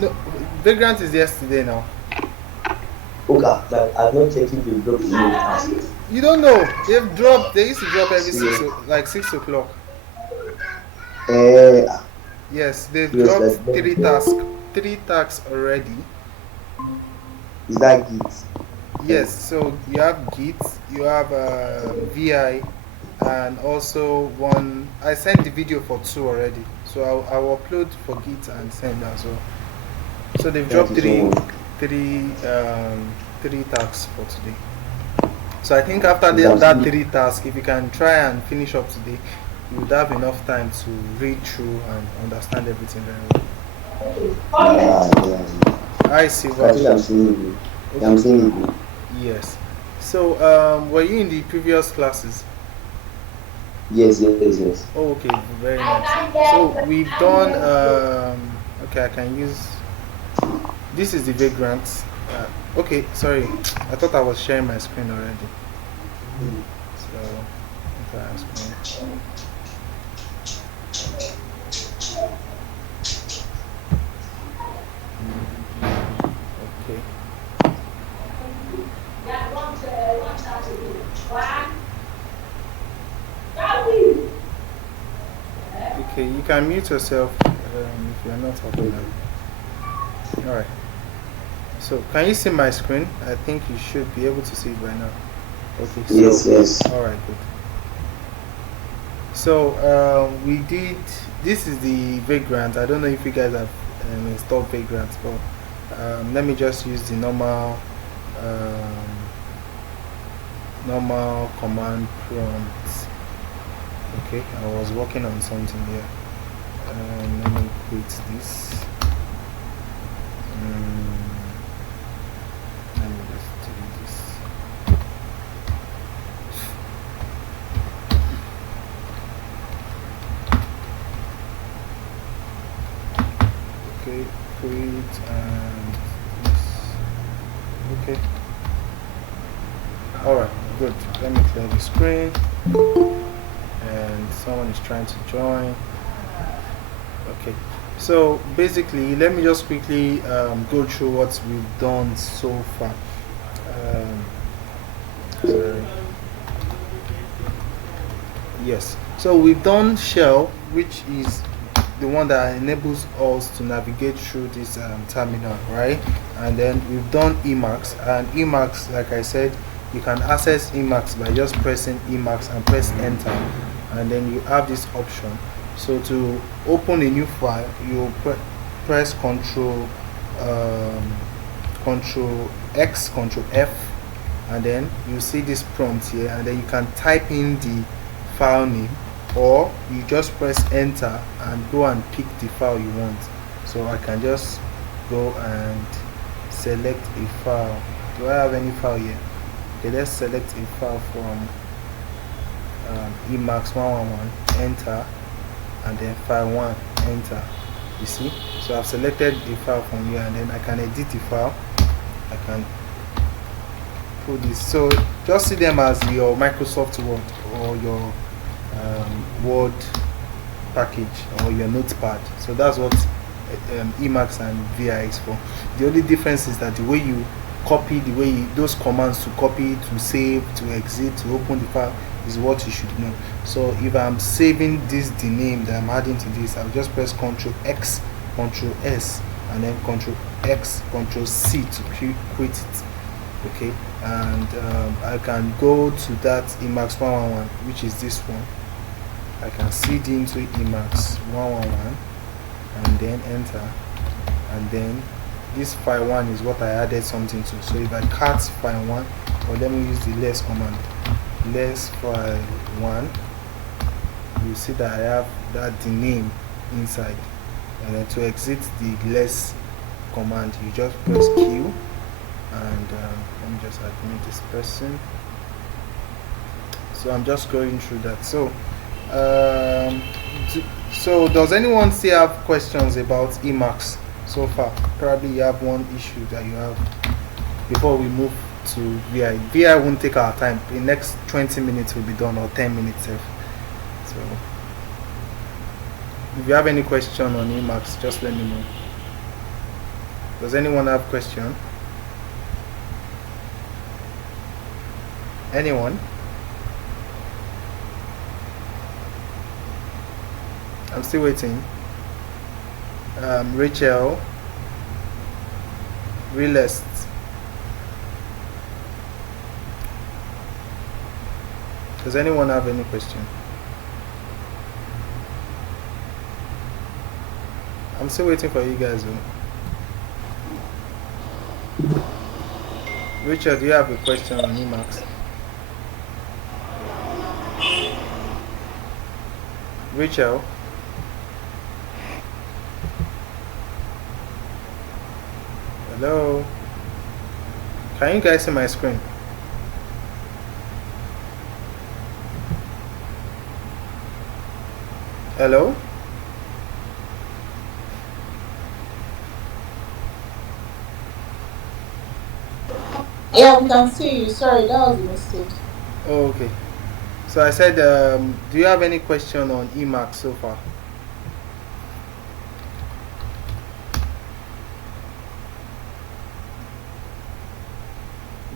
No, Vagrant is yesterday now. Okay, but I've not checked if you dropped the new task. You don't know. They've dropped. They used to drop every Serious. like 6 o'clock. Eh, Yes, they've serious dropped like three tasks. Three tasks already. is that Git? Yes. So you have Git. You have VI, and also one. I sent the video for two already. So I'll upload for Git and send as well. So they've Thank dropped you so much. three, three tasks for today. So I think after It has that been three tasks, if you can try and finish up today, you would have enough time to read through and understand everything very well. yeah. I see. I Well, think I'm seeing you. Yeah, I'm okay. seeing you. Yes. So, were you in the previous classes? Yes. Oh, okay. Very nice. So we've done. Okay, I can use. This is the vagrant. Okay, sorry. I thought I was sharing my screen already. So, entire screen. Okay. Okay, you can mute yourself if you're not talking now. Alright. So, can you see my screen? I think you should be able to see it by now. Okay, so, Yes. alright, good. So, we did. This is the Vagrant. I don't know if you guys have installed Vagrant, but let me just use the normal command prompt. Okay, I was working on something here. Let me quit this. Let me just do this. Okay, quit and this. Okay. Alright, good. Let me clear the screen. And someone is trying to join. Okay, so basically, let me just quickly go through what we've done so far. Sorry. Yes, so we've done shell, which is the one that enables us to navigate through this terminal, right? And then we've done Emacs, and Emacs, like I said, you can access Emacs by just pressing Emacs and press enter, and then you have this option. So to open a new file, you press Control X, Control F, and then you see this prompt here, and then you can type in the file name, or you just press enter and go and pick the file you want. So I can just go and select a file. Do I have any file here? Okay, let's select a file from Emacs 111, enter, and then file 1, enter. You see, so I've selected a file from here, and then I can edit the file. I can put this. So just see them as your Microsoft Word or your Word package or your notepad. So that's what Emacs and VI is for. The only difference is that the way you copy, those commands to copy, to save, to exit, to open the file is what you should know. So if I'm saving the name that I'm adding to this, I'll just press Ctrl X, Ctrl S, and then Ctrl X, Ctrl C to quit it. Okay, and I can go to that Emacs 111, which is this one. I can seed into Emacs 111 and then enter, and then this file 1 is what I added something to. So if I cut file 1, or let me use the less command, less file 1, you see that I have the name inside, and then to exit the less command, you just press Q, and let me just admit this person. So I'm just going through that. So does anyone still have questions about Emacs so far? Probably you have one issue that you have before we move to VI. VI won't take our time. The next 20 minutes will be done, or 10 minutes. So if you have any question on Emacs, just let me know. Does anyone have question? Anyone? I'm still waiting. Rachel, Realist. Does anyone have any question? I'm still waiting for you guys though. Rachel, do you have a question on Emacs? Rachel? Hello? Can you guys see my screen? Hello? Yeah, we can see you. Sorry, that was a mistake. Oh, okay. So I said, do you have any question on Emacs so far?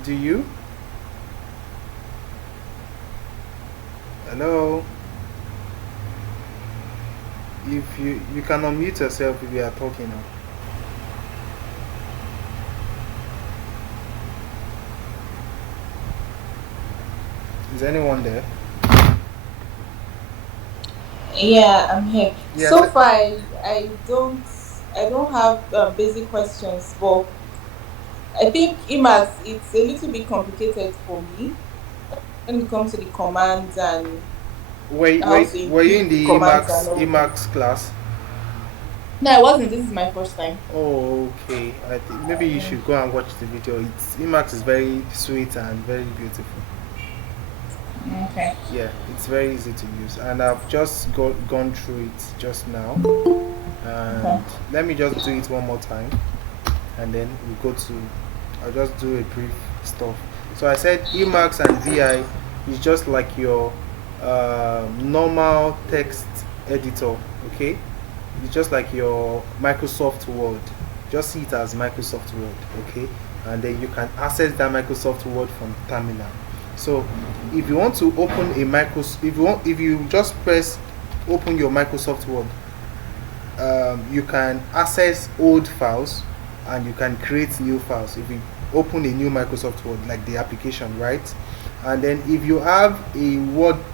Do you? Hello? If you can unmute yourself if you are talking now. Is anyone there? Yeah, I'm here. Yeah, So far, I don't have basic questions, but I think Emacs it's a little bit complicated for me when it comes to the commands and how to were you in input the the commands and all. Emacs class? No, I wasn't. This is my first time. Oh, okay. I think maybe you should go and watch the video. Emacs is very sweet and very beautiful. Okay. Yeah, it's very easy to use, and I've just gone through it just now. And Okay. let me just do it one more time, and then we go to. I'll just do a brief stuff. So I said Emacs and VI is just like your normal text editor. Okay, it's just like your Microsoft Word. Just see it as Microsoft Word. Okay, and then you can access that Microsoft Word from terminal. So if you want to open a if you just press open your Microsoft Word, you can access old files and you can create new files if you open a new Microsoft Word, like the application, right? And then if you have a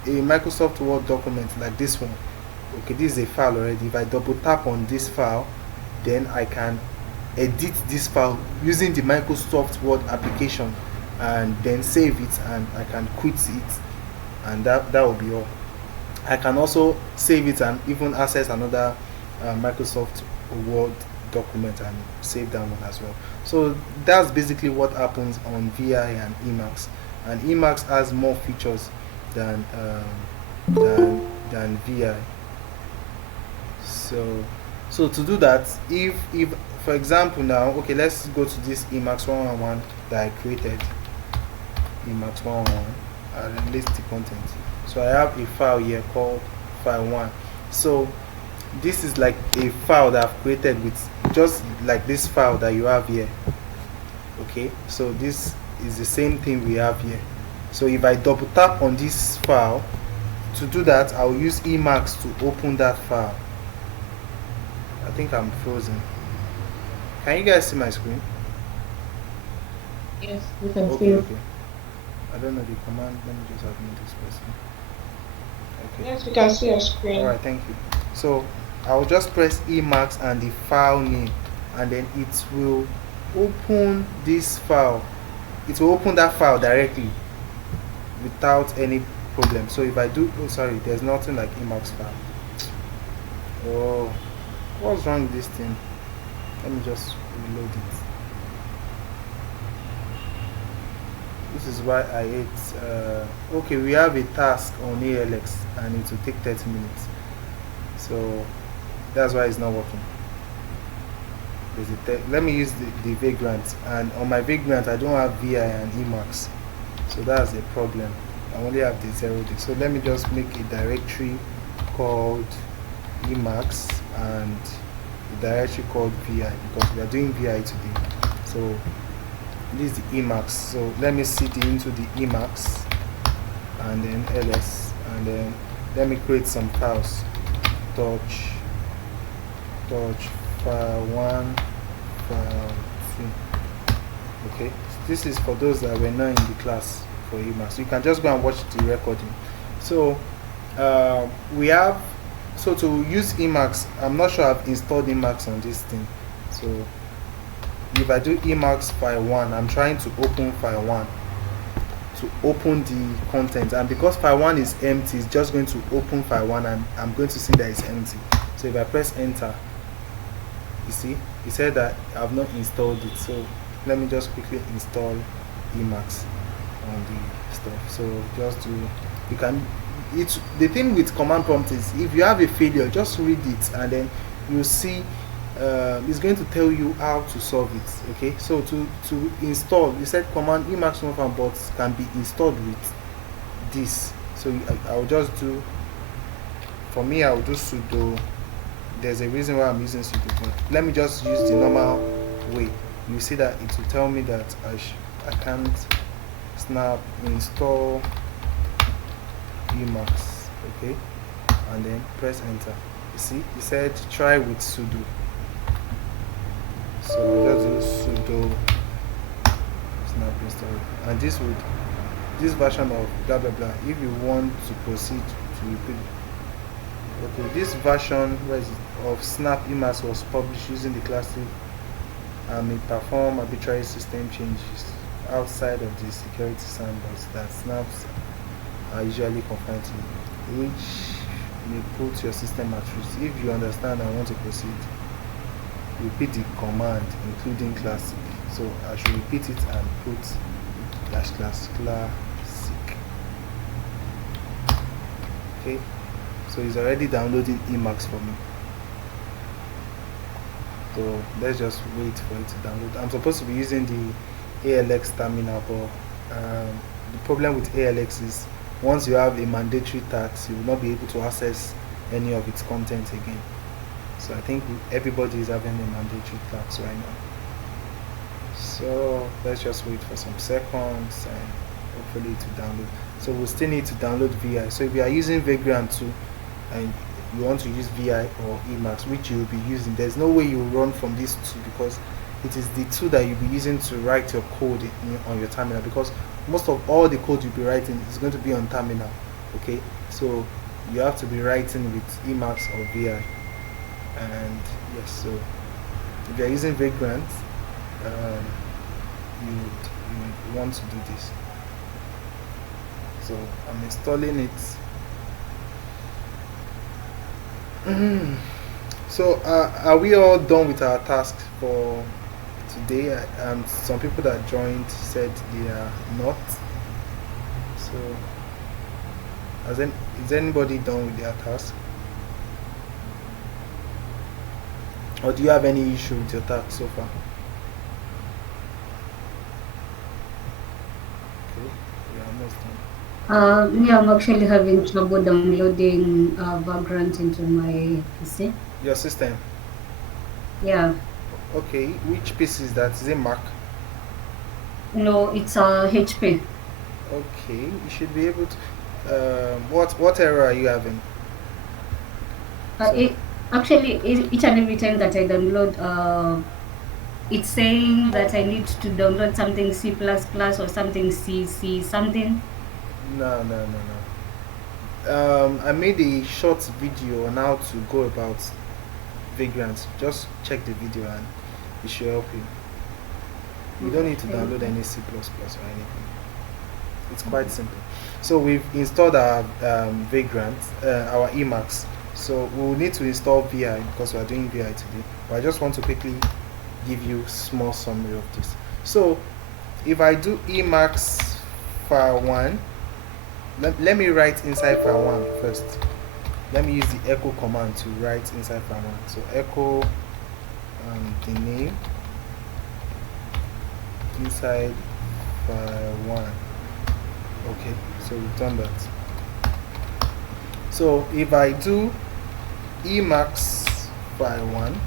Microsoft Word document like this one, okay, this is a file already. If I double tap on this file, then I can edit this file using the Microsoft Word application and then save it, and I can quit it, and that will be all. I can also save it and even access another Microsoft Word document and save that one as well. So that's basically what happens on VI and Emacs. And Emacs has more features than VI. So to do that, if for example now, okay, let's go to this Emacs 111 that I created. Emacs 111 and list the content. So I have a file here called file 1. So this is like a file that I've created with just like this file that you have here. Okay, so this is the same thing we have here. So if I double tap on this file, to do that I'll use Emacs to open that file. I think I'm frozen. Can you guys see my screen? Yes, we can see Okay, you. okay. I don't know the command. Let me just admit this person. Okay. Yes, we can see your screen. Alright, thank you. So I'll just press Emacs and the file name, and then it will open this file. It will open that file directly without any problem. So if I do, oh sorry, there's nothing like Emacs file. Oh, what's wrong with this thing? Let me just reload it. This is why I hate. Okay, we have a task on ALX and it will take 30 minutes. So that's why it's not working. Let me use the Vagrant, and on my Vagrant I don't have VI and Emacs, so that's a problem. I only have the 0D. So let me just make a directory called Emacs and the directory called vi, because we are doing vi today. So this is the Emacs. So let me cd into the Emacs and then ls, and then let me create some files. Touch file 1, file 2. Okay, so this is for those that were not in the class for Emacs. You can just go and watch the recording. So we have, so to use Emacs, I'm not sure I've installed Emacs on this thing. So if I do Emacs file 1, I'm trying to open file 1 to open the content, and because file 1 is empty, it's just going to open file 1, and I'm going to see that it's empty. So if I press enter, you see it said that I've not installed it. So let me just quickly install Emacs on the stuff. So just do, you can, it's the thing with command prompt is if you have a failure, just read it and then you see it's going to tell you how to solve it. Okay, so to install, you said command Emacs not bots can be installed with this. So I'll just do, for me I'll do sudo. There's a reason why I'm using sudo, but let me just use the normal way. You see that it will tell me that I can't snap install Emacs. Okay, and then press enter. You see it said try with sudo. So I'll just do sudo snap install, and this version of blah blah blah. If you want to proceed to repeat, okay, this version of snap Emacs was published using the classic may perform arbitrary system changes outside of the security sandbox that snaps are usually confined to, which may put your system at risk. If you understand and want to proceed, repeat the command including classic. So I should repeat it and put -- classic. Okay, so it's already downloading Emacs for me. So let's just wait for it to download. I'm supposed to be using the ALX terminal, but the problem with ALX is once you have a mandatory tax, you will not be able to access any of its content again. So I think everybody is having a mandatory tax right now. So let's just wait for some seconds and hopefully to download. So we'll still need to download VI. So if you are using Vagrant 2 and you want to use VI or Emacs, which you will be using, there's no way you will run from these two, because it is the two that you'll be using to write your code on your terminal, because most of all the code you'll be writing is going to be on terminal. Okay, so you have to be writing with Emacs or VI. And yes, so if you're using Vagrant, you want to do this. So I'm installing it. So are we all done with our task for today? Some people that joined said they are not. So is anybody done with their task? Or do you have any issue with your task so far? Okay, we are almost done. Yeah, I'm actually having trouble downloading Vagrant into my PC. Your system? Yeah, Okay, which PC is that? Is it Mac? no, it's a HP. Okay, you should be able to. What error are you having? So, It actually each and every time that I download, it's saying that I need to download something C++ or something C something. no. I made a short video on how to go about Vagrant. Just check the video and it should help you. You don't need to Okay. download any C++ or anything. It's quite simple. So we've installed our Vagrant, our Emacs. So we will need to install VI because we are doing VI today. But I just want to quickly give you small summary of this. So if I do Emacs file 1, let me write inside file 1 first. Let me use the echo command to write inside file 1. So echo the name inside file 1. Okay, so we've done that. So if I do Emacs file 1,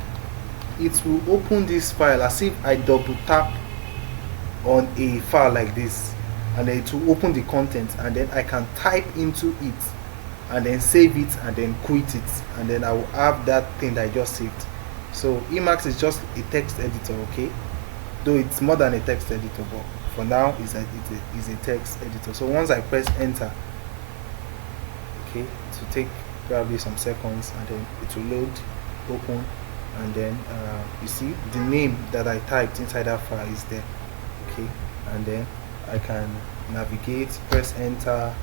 it will open this file as if I double tap on a file like this, and then it will open the content, and then I can type into it and then save it and then quit it, and then I will have that thing that I just saved. So Emacs is just a text editor, okay, though it's more than a text editor, but for now it's a text editor. So once I press enter, okay, it will take probably some seconds, and then it will load, open, and then you see the name that I typed inside that file is there, okay, and then I can navigate, press enter.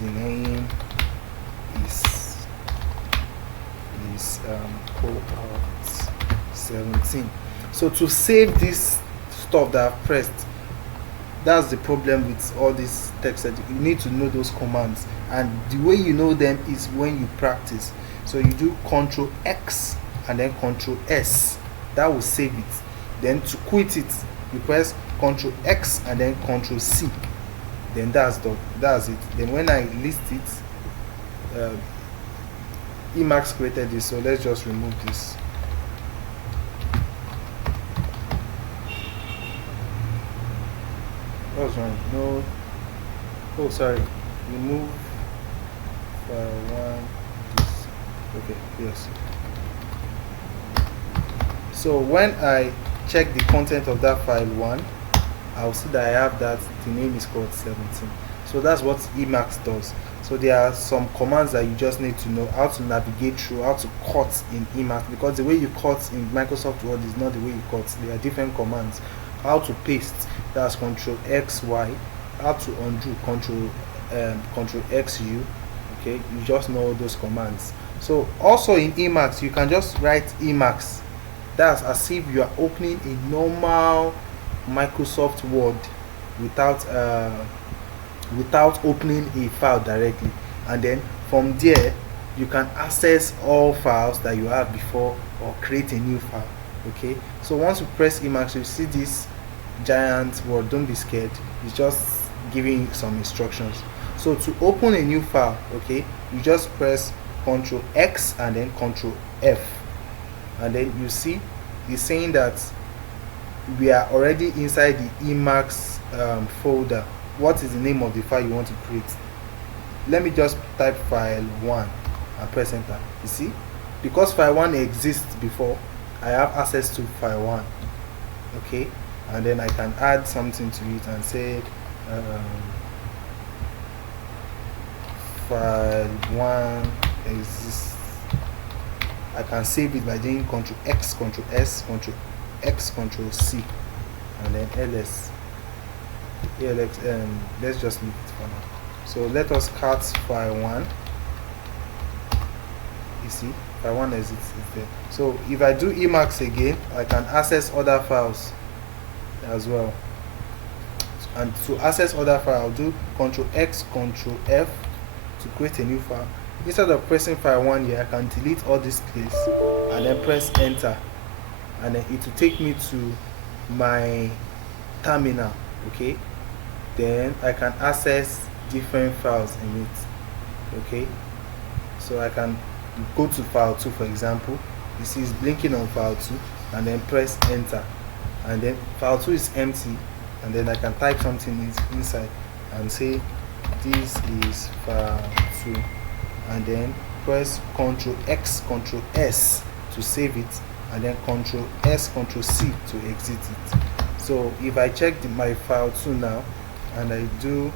The name is cohort 17. So to save this stuff that I've pressed, that's the problem with all this text editor. You need to know those commands, and the way you know them is when you practice. So you do Ctrl X and then Ctrl S, that will save it. Then to quit it, you press Ctrl X and then Ctrl C. Then that's it. Then when I list it, Emacs created this, so let's just remove this. What's wrong? No. Oh, sorry. Remove file 1. This. Okay. Yes. So when I check the content of that file 1, I'll see that I have that the name is called 17. So that's what Emacs does. So there are some commands that you just need to know how to navigate through, how to cut in Emacs, because the way you cut in Microsoft Word is not the way you cut. There are different commands. How to paste, that's Ctrl X Y. How to undo, Ctrl X U. Okay, you just know those commands. So also in Emacs, you can just write Emacs. That's as if you are opening a normal Microsoft Word without opening a file directly, and then from there you can access all files that you have before or create a new file. Okay, so once you press Emacs, you see this giant word. Don't be scared, it's just giving you some instructions. So to open a new file, okay, you just press Ctrl X and then Ctrl F, and then you see it's saying that we are already inside the Emacs folder. What is the name of the file you want to create? Let me just type file 1 and press enter. You see, because file 1 exists before, I have access to file 1. Okay, and then I can add something to it and say file 1 exists. I can save it by doing Ctrl X, Ctrl S, Ctrl X, Ctrl C, and then LS. Let's just leave it for now. So let us cut file 1. You see, file 1 is there. So if I do Emacs again, I can access other files as well. And to access other files, I'll do Ctrl X, Ctrl F to create a new file. Instead of pressing file 1 here, I can delete all this place and then press enter, and then it will take me to my terminal. Okay, then I can access different files in it. Okay, so I can go to file 2, for example. You see it's blinking on file 2, and then press enter, and then file 2 is empty, and then I can type something inside and say this is file 2, and then press Ctrl X, Ctrl S to save it, and then Ctrl S, Ctrl C to exit it. So if I check my file 2 now, and I do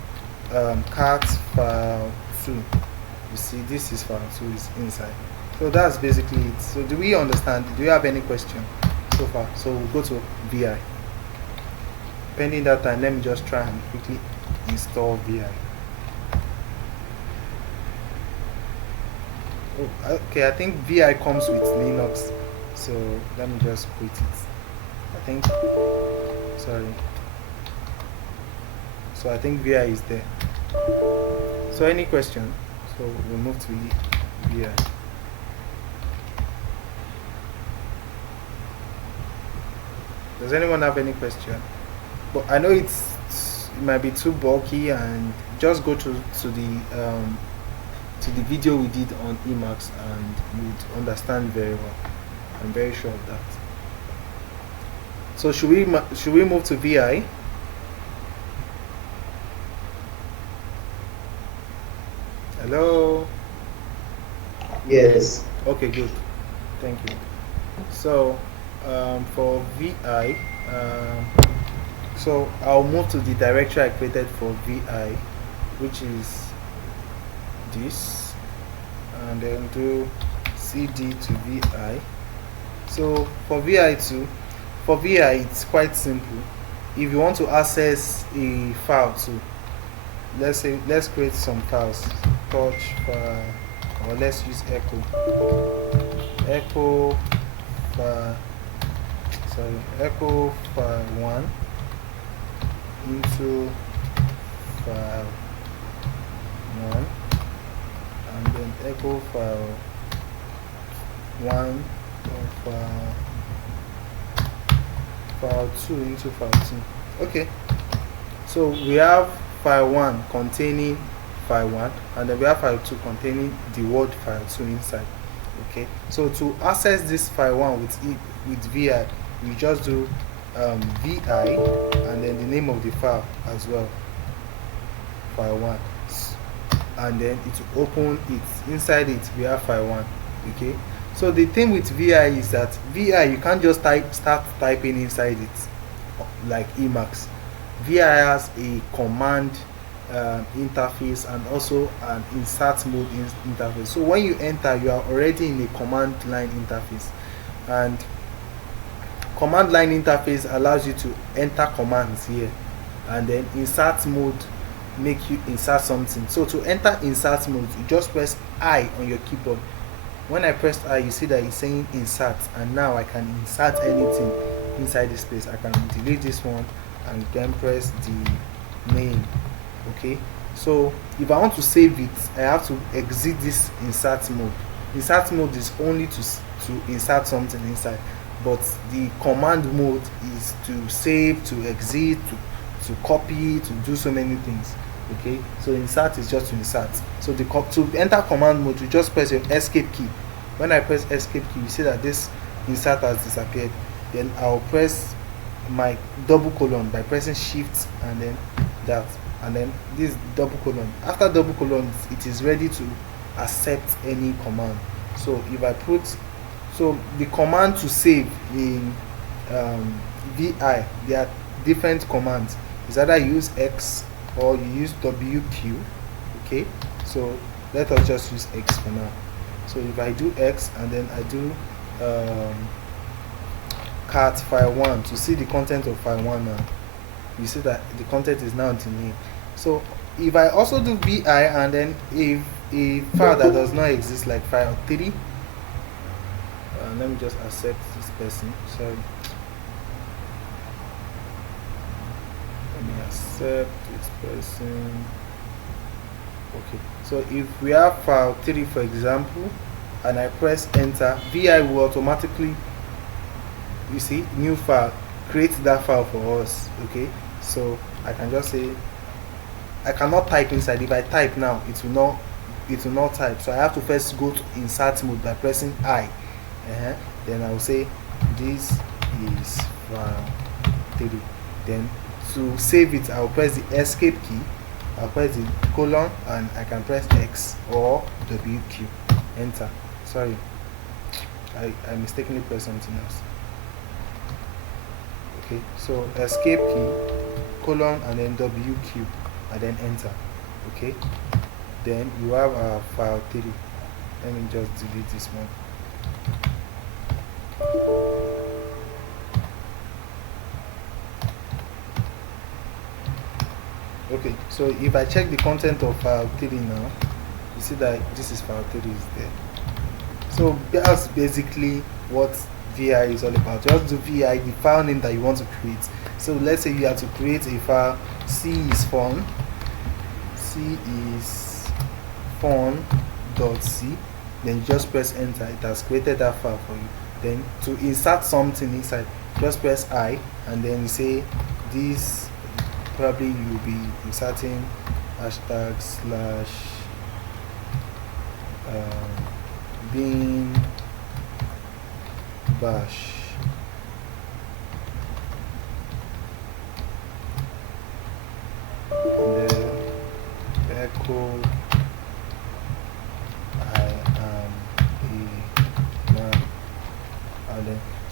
cat file 2, you see this is file 2 is inside. So that's basically it. So do we understand? Do you have any question so far? So we'll go to VI. Pending that time, let me just try and quickly install VI. Oh, okay, I think VI comes with Linux, so let me just quit it. I think, sorry. So I think VI is there. So any question? So we'll move to VI. Does anyone have any question? But I know it might be too bulky, and just go to the video we did on Emacs and you would understand very well. I'm very sure of that. So should we move to VI? Hello. Yes. Okay, good. Thank you. So for VI, so I'll move to the directory I created for VI, which is this, and then do cd to VI. So for VI it's quite simple. If you want to access a file too, let's create some files. Touch file, or let's use echo file, echo file 1 into file 1, and then echo file 1 or file 2 into file 2. Okay, so we have file 1 containing file 1, and then we have file 2 containing the word file 2 inside. Okay, so to access this file 1 with VI, you just do VI and then the name of the file as well, file 1, and then it will open it. Inside it we have file 1. Okay, so the thing with VI is that VI, you can't just start typing inside it like Emacs. VI has a command interface and also an insert mode interface. So when you enter, you are already in a command line interface, and command line interface allows you to enter commands here, and then insert mode make you insert something. So to enter insert mode, you just press I on your keyboard. When I press I, you see that it's saying insert, and now I can insert anything inside this place. I can delete this one and then press the name. Okay, so if I want to save it, I have to exit this insert mode. Insert mode is only to insert something inside, but the command mode is to save, to exit, to copy, to do so many things. Okay, so insert is just to insert. So to enter command mode, you just press your escape key. When I press escape key, you see that this insert has disappeared. Then I'll press my double colon by pressing shift and then that, and then this double colon. After double colon, it is ready to accept any command. So if I put, so the command to save in VI, there are different commands. It's either you use X or you use WQ. Okay, so let us just use X for now. So if I do X and then I do cat file 1 to see the content of file 1 now, you see that the content is now the name. So if I also do VI and then if a file that does not exist, like file 3, let me just accept this person, sorry, let me accept this person. Okay, so if we have file 3 for example, and I press enter, VI will automatically, you see, new file, create that file for us. Okay, so I can just say, I cannot type inside. If I type now, it will not type. So I have to first go to insert mode by pressing I. Then I will say this is file 3. Then to save it, I will press the escape key. I'll press the colon and I can press X or WQ. Enter. Sorry, I mistakenly pressed something else. Okay, so escape key, colon, and then WQ, and then enter. Okay, then you have a file 3. Let me just delete this one. Okay, so if I check the content of file 3 now, you see that this is file 3 is there. So that's basically what VI is all about. Just do VI, the file name that you want to create. So let's say you have to create a file, C is fun, .c, then you just press enter. It has created that file for you. Then to insert something inside, just press I, and then you say this, probably you'll be inserting hashtag / bin bash.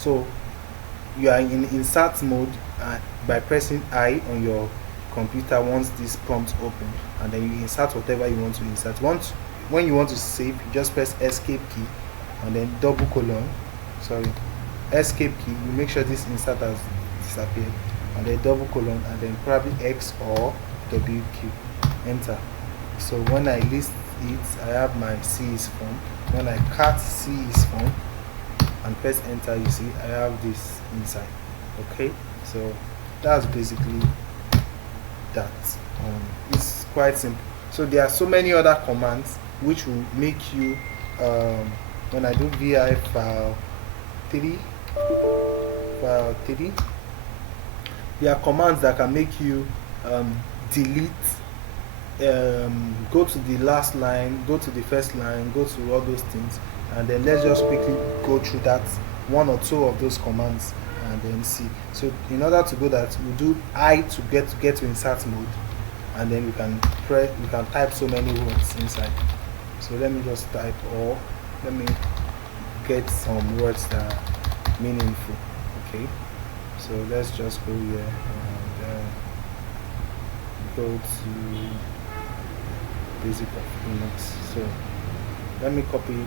So you are in insert mode by pressing I on your computer once this prompt open, and then you insert whatever you want to insert. Once when you want to save, you just press escape key and then double colon, sorry, escape key, you make sure this insert has disappeared, and then double colon, and then probably X or W key, enter. So when I list it, I have my C is formed. When I cut C is formed and press enter, you see I have this inside. Okay, so that's basically that. It's quite simple. So there are so many other commands which will make you when I do vi file 3, there are commands that can make you delete, go to the last line, go to the first line, go to all those things, and then let's just quickly go through that one or two of those commands and then see. So in order to go that, we do I to get to insert mode, and then we can type so many words inside. So let me just type, or let me get some words that are meaningful. Okay, so let's just go here and go to basic of Linux. So let me copy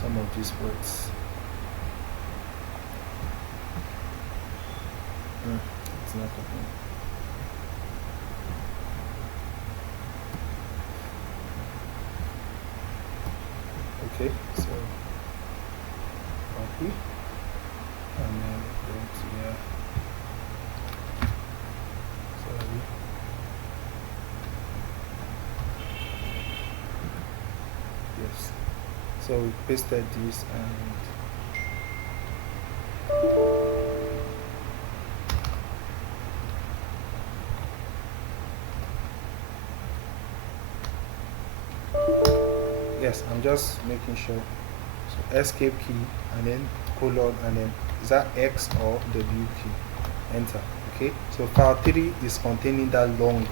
some of these words. It's not copying. Okay, so copy and then go to here. Sorry. Yes. So we pasted this and yes, I'm just making sure. So escape key and then colon, and then is that X or W key, enter. Okay, so file 3 is containing that long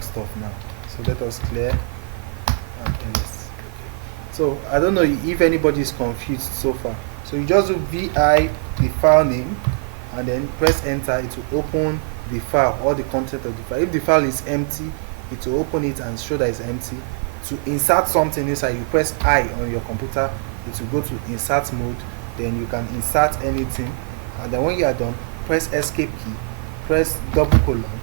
stuff now. So let us clear and ls. Okay. So I don't know if anybody is confused so far. So you just do vi the file name and then press enter. It will open the file or the content of the file. If the file is empty, it will open it and show that it's empty. To insert something inside, you press I on your computer, it will go to insert mode, then you can insert anything, and then when you are done, press escape key, press double colon,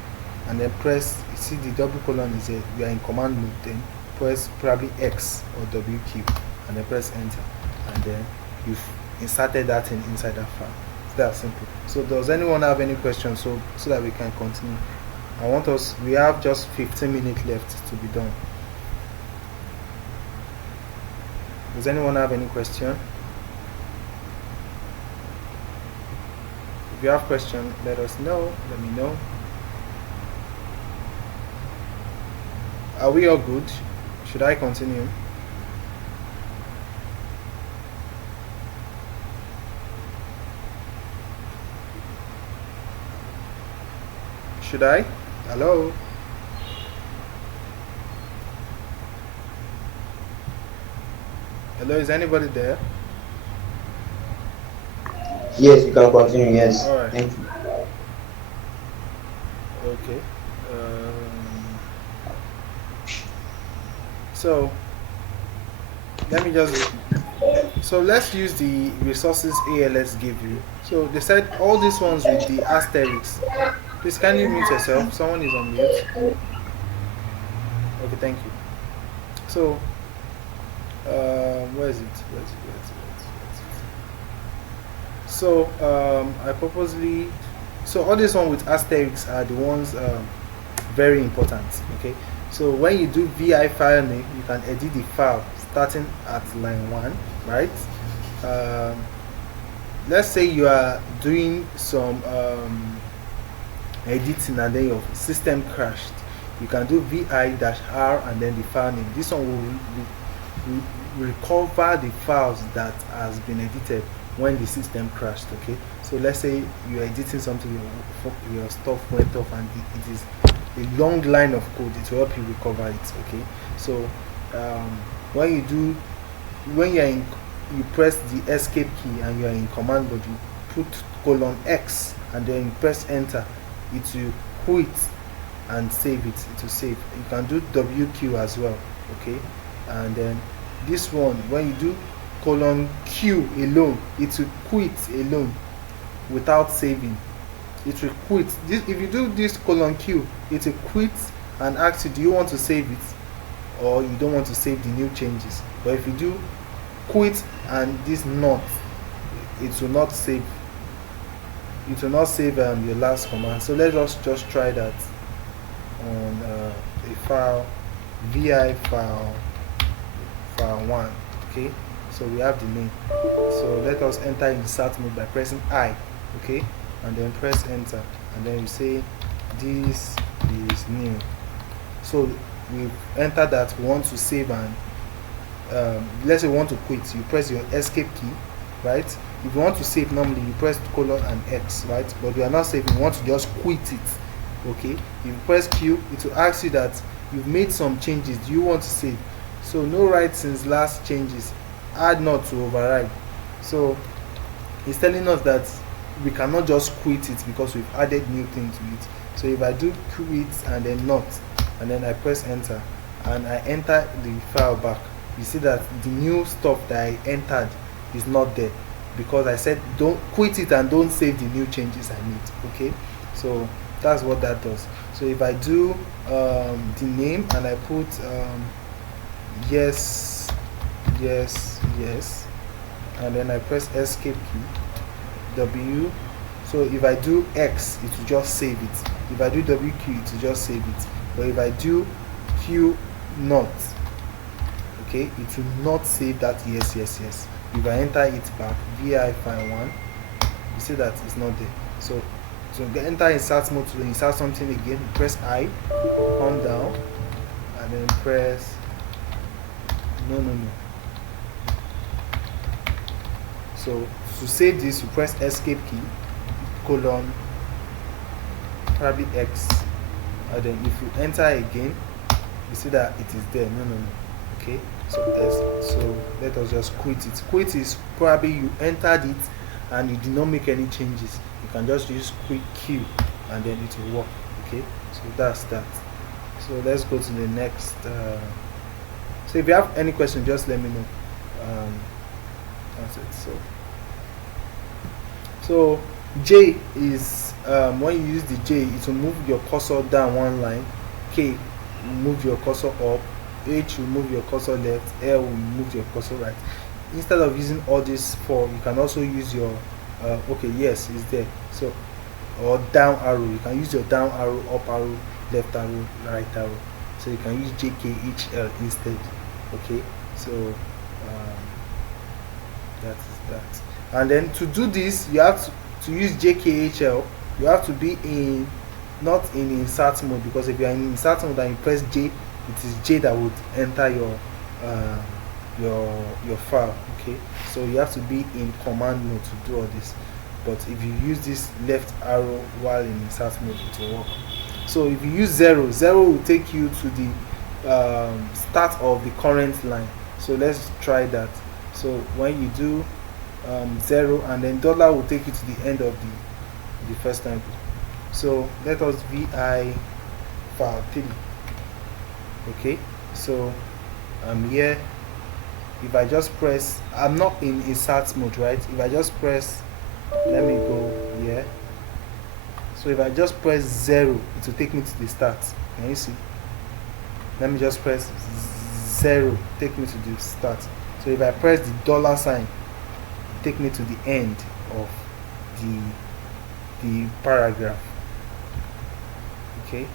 and then press, you see the double colon is there, you are in command mode, then press probably X or W key and then press enter, and then you've inserted that thing inside that file. It's that simple. So does anyone have any questions, so that we can continue? We have just 15 minutes left to be done. Does anyone have any question? If you have question, let us know. Let me know. Are we all good? Should I continue? Should I? Hello? Hello, is anybody there? Yes, you can continue. Yes. All right. Thank you. Okay. So let me just. So let's use the resources ALS give you. So they said all these ones with the asterisks. Please kindly mute yourself. Someone is on mute. Okay, thank you. So where is it? So I purposely, so all these ones with asterisks are the ones very important. Okay, so when you do vi file name, you can edit the file starting at line 1, right? Let's say you are doing some editing and then your system crashed. You can do vi-r and then the file name. This one will recover the files that has been edited when the system crashed. Okay, so let's say you're editing something, your stuff went off and it is a long line of code. It will help you recover it. Okay, so when you're you press the escape key and you are in command mode, you put colon X and then you press enter, it will quit and save it. It will save. You can do WQ as well. Okay, and then this one, when you do colon Q alone, it will quit alone without saving. It will quit. This, if you do this colon Q, it will quit and ask you, do you want to save it or you don't want to save the new changes. But if you do quit and this not, it will not save. It will not save your last command. So let us just try that on a file, vi file 1. Okay, so we have the name. So let us enter insert mode by pressing I. Okay, and then press enter, and then you say this is new. So we enter that we want to save, and let's say we want to quit, you press your escape key, right? If you want to save, normally you press colon and X, right? But we are not saving, we want to just quit it. Okay, if you press Q, it will ask you that you've made some changes, do you want to save? So no write since last changes, add not to override. So it's telling us that we cannot just quit it because we've added new things to it. So if I do quit and then not, and then I press enter and I enter the file back, you see that the new stuff that I entered is not there because I said don't quit it and don't save the new changes I made. Okay, so that's what that does. So if I do the name and I put yes, and then I press escape key, W. So if I do X, it will just save it. If I do WQ, it will just save it. But if I do Q not, okay, it will not save that yes. If I enter it back, vi file 1, you see that it's not there. So enter insert mode to insert something again, press I, come down, and then press no. So to save this, you press escape key, colon, probably X, and then if you enter again, you see that it is there. No. Okay, so let us just quit it. Quit is probably you entered it and you did not make any changes. You can just use quick Q and then it will work. Okay, so that's that. So let's go to the next. So if you have any question, just let me know. That's it. So J is when you use the J, it will move your cursor down one line. K will move your cursor up. H will move your cursor left. L will move your cursor right. Instead of using all these four, you can also use your okay, yes, it's there. So or down arrow. You can use your down arrow, up arrow, left arrow, right arrow. So you can use JKHL instead. Okay, so that is that. And then to do this, you have to use JKHL. You have to be in not in insert mode, because if you are in insert mode and you press J, it is J that would enter your file. Okay, so you have to be in command mode to do all this. But if you use this left arrow while in insert mode, it will work. So if you use 0 will take you to the start of the current line. So let's try that. So when you do 0 and then dollar will take you to the end of the first line. So let us vi file 3. Okay, so I'm here. If I just press, I'm not in insert mode, right? If I just press, let me go here. So if I just press 0, it will take me to the start. Can you see? Let me just press 0, take me to the start. So if I press the dollar sign, take me to the end of the paragraph. Okay.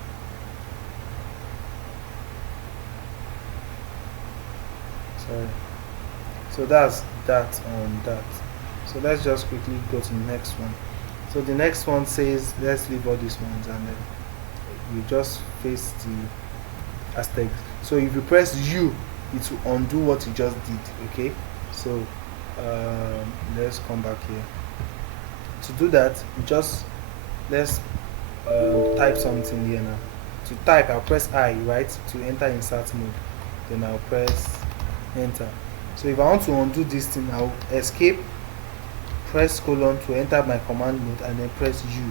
Sorry. So that's that on that. So let's just quickly go to the next one. So the next one says, let's leave all these ones and then you just face the asterisk. So if you press U, it will undo what you just did. Okay, so let's come back here. To do that, just let's type something here now. To type, I'll press I, right, to enter insert mode. Then I'll press enter. So if I want to undo this thing, I'll escape, press colon to enter my command mode, and then press U.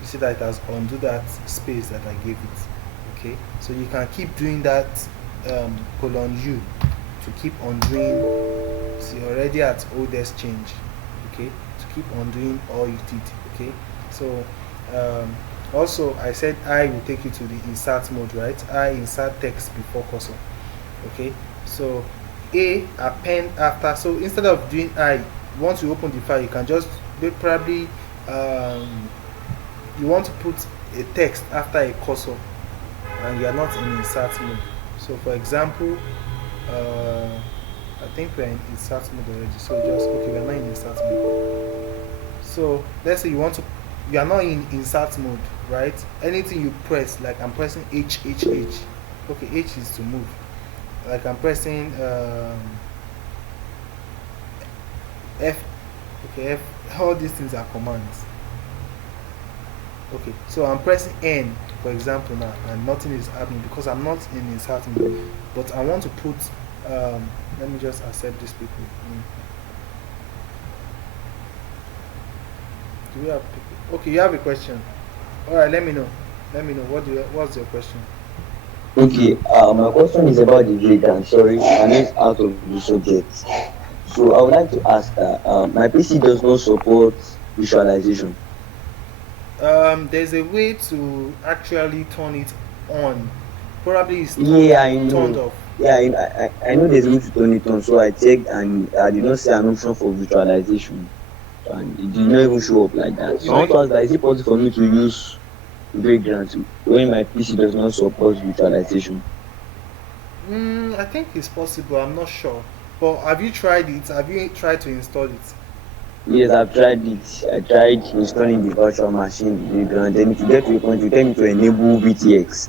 You see that it has undo that space that I gave it. Okay, so you can keep doing that colon U to keep undoing. See, already at oldest change. Okay, to keep undoing all you did. Okay, so also I said I will take you to the insert mode, right? I insert text before cursor. Okay, so A append after. So instead of doing I, once you open the file, you can just probably you want to put a text after a cursor and you are not in insert mode. So for example, I think we're in insert mode already, so just okay, we're not in insert mode. So let's say you are not in insert mode, right? Anything you press, like I'm pressing H. Okay, H is to move. Like I'm pressing F. Okay, F. All these things are commands. Okay, so I'm pressing N, for example, now, and nothing is happening because I'm not in insert mode. But I want to put. Let me just accept these people. Do we have people? Okay, you have a question. All right, let me know. What's your question? Okay, my question is about the vegan. Sorry, I know it's out of the subject. So I would like to ask that my PC does not support visualization. There's a way to actually turn it on. Probably it's Yeah, I turned know. off. Yeah, I know there's a way to turn it on. So I checked and I did not see an option for visualization. And it did not even show up like that. You So I know, want to ask that is it possible for me to use Vagrant when my PC does not support visualization? I think it's possible. I'm not sure. But have you tried it? Have you tried to install it? Yes, I've tried it. I tried installing the virtual machine Vagrant. Then to get to a point, you tell me to enable VTX.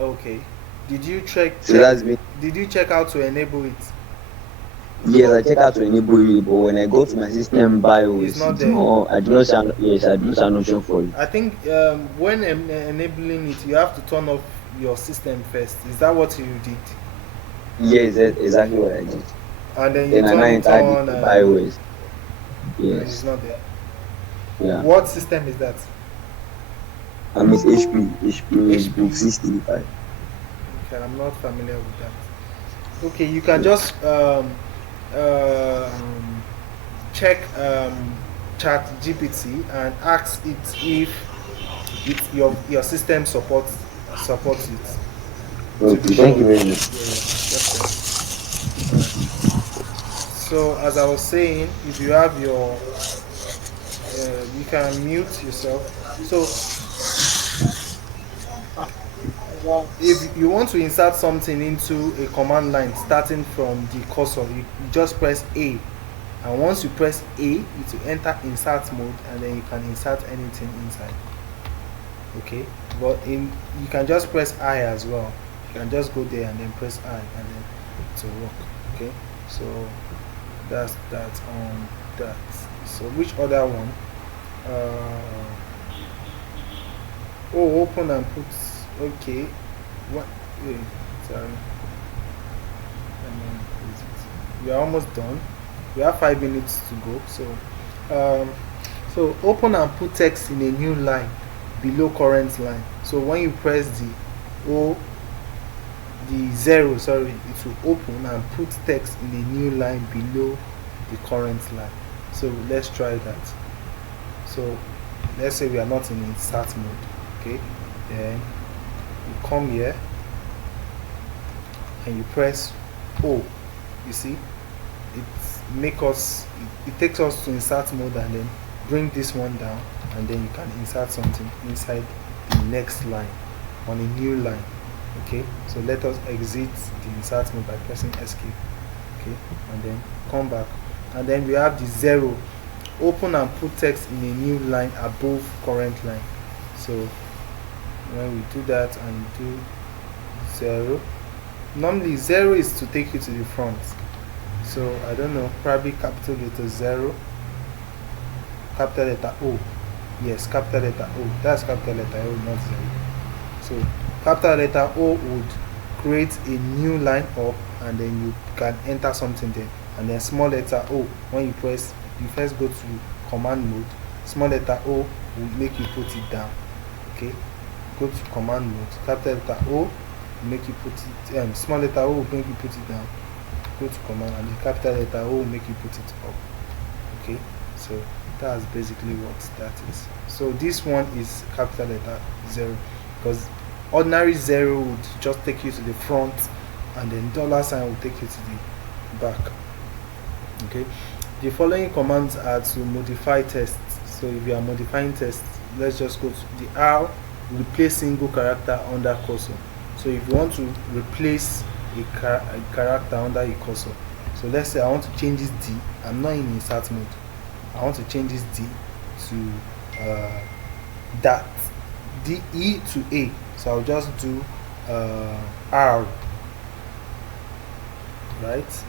Okay. Did you check So check? that's been Did you check out to enable it? yes, I check out to enable it, but when I go to my system It's BIOS, not it's there. not. I do not see yes, I do not see an option for it. I think when enabling it, you have to turn off your system first. Is that what you did? Yes, that's exactly what I did. And then you Then I now turn it entered on the and BIOS. it's Yes, not there. yeah. What system is that? I miss HP Notebook HP. 635. Okay, I'm not familiar with that. Okay, you can just check Chat GPT and ask it if your system supports it. To be Okay, thank sure. you Yeah, very much. yeah, that's right. So as I was saying, if you have you can mute yourself. So if you want to insert something into a command line starting from the cursor, you just press A, and once you press A, it will enter insert mode, and then you can insert anything inside. Okay, but you can just press I as well. You can just go there and then press I, and then it will work. Okay, so that's that on that. So which other one? Open and put. Okay, what? Wait, sorry. Let me close it. We are almost done. We have 5 minutes to go. So open and put text in a new line below current line. So when you press the 0, sorry, it will open and put text in a new line below the current line. So let's try that. So let's say we are not in insert mode. Okay, then you come here and you press O. You see, it takes us to insert mode and then bring this one down, and then you can insert something inside the next line on a new line. Okay, so let us exit the insert mode by pressing escape. Okay, and then come back, and then we have the 0. Open and put text in a new line above current line. So when we do that and do 0, normally 0 is to take you to the front. So I don't know, probably capital letter 0, capital letter O. Yes, capital letter O. That's capital letter O, not 0. So capital letter O would create a new line up, and then you can enter something there, and then small letter O. When you press, you first go to command mode. Small letter O will make you put it down. Okay, go to command mode. Capital letter O will make you put it. Small letter O will make you put it down. Go to command, and the capital letter O will make you put it up. Okay, so that's basically what that is. So this one is capital letter 0, because ordinary 0 would just take you to the front, and then $sign will take you to the back. Okay, the following commands are to modify text. So if you are modifying text, let's just go to the R, replace single character under cursor. So if you want to replace a character under a cursor, so let's say I want to change this D. I'm not in insert mode. I want to change this D to that, DE to A. So I'll just do R, right?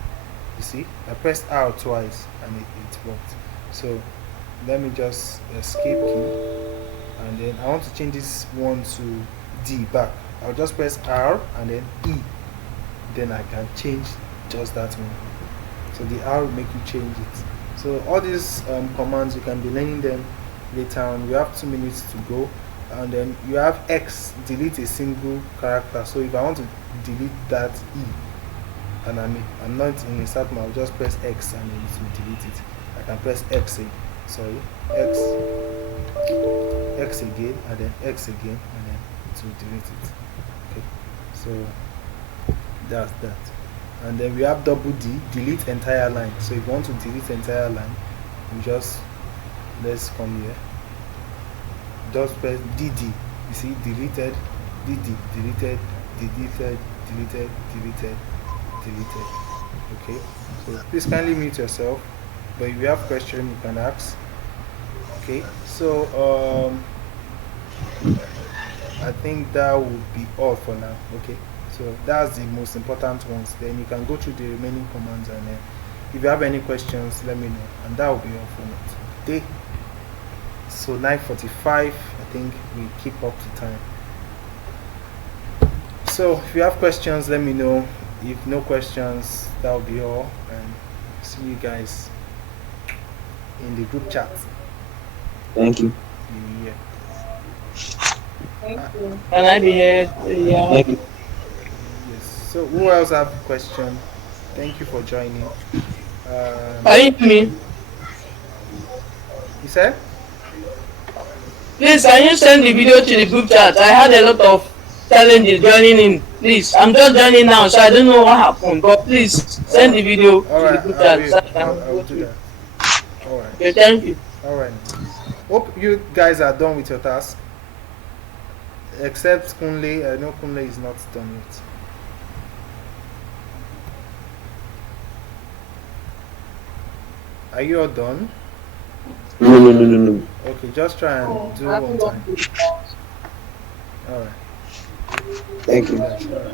You see, I pressed R twice and it worked. So let me just escape key, and then I want to change this one to D back. I'll just press R and then E. Then I can change just that one. So the R will make you change it. So all these commands, you can be learning them later on. We have 2 minutes to go, and then you have X, delete a single character. So if I want to delete that E, and I'm not in insert mode, I'll just press X and then it will delete it. I can press X again, and then X again, and then it will delete it. Okay, so that's that. And then we have double D, delete entire line. So if you want to delete entire line, you just, let's come here, just press DD. You see, deleted, DD, deleted, deleted, deleted, deleted, deleted. Okay, so please kindly mute yourself, but if you have questions, you can ask. Okay, so I think that would be all for now. Okay, so that's the most important ones. Then you can go through the remaining commands, and then if you have any questions, let me know, and that will be all for today. So 9:45, I think we keep up to time. So if you have questions, let me know. If no questions, that will be all, and see you guys in the group chat. Thank you. Yeah. Thank you. Can I be here? Yeah. Thank you. Yes. So who else have a question? Thank you for joining. Can you hear me? You said? Please, can you send the video to the group chat? I had a lot of challenges joining in. Please, I'm just joining now, so I don't know what happened. But please, send the video to the group chat. So I will do that. Alright. Okay, thank you. Alright. Hope you guys are done with your task. Except Kunle. I know Kunle is not done yet. Are you all done? No. Okay, just try and do one time. Alright. Thank you. Alright.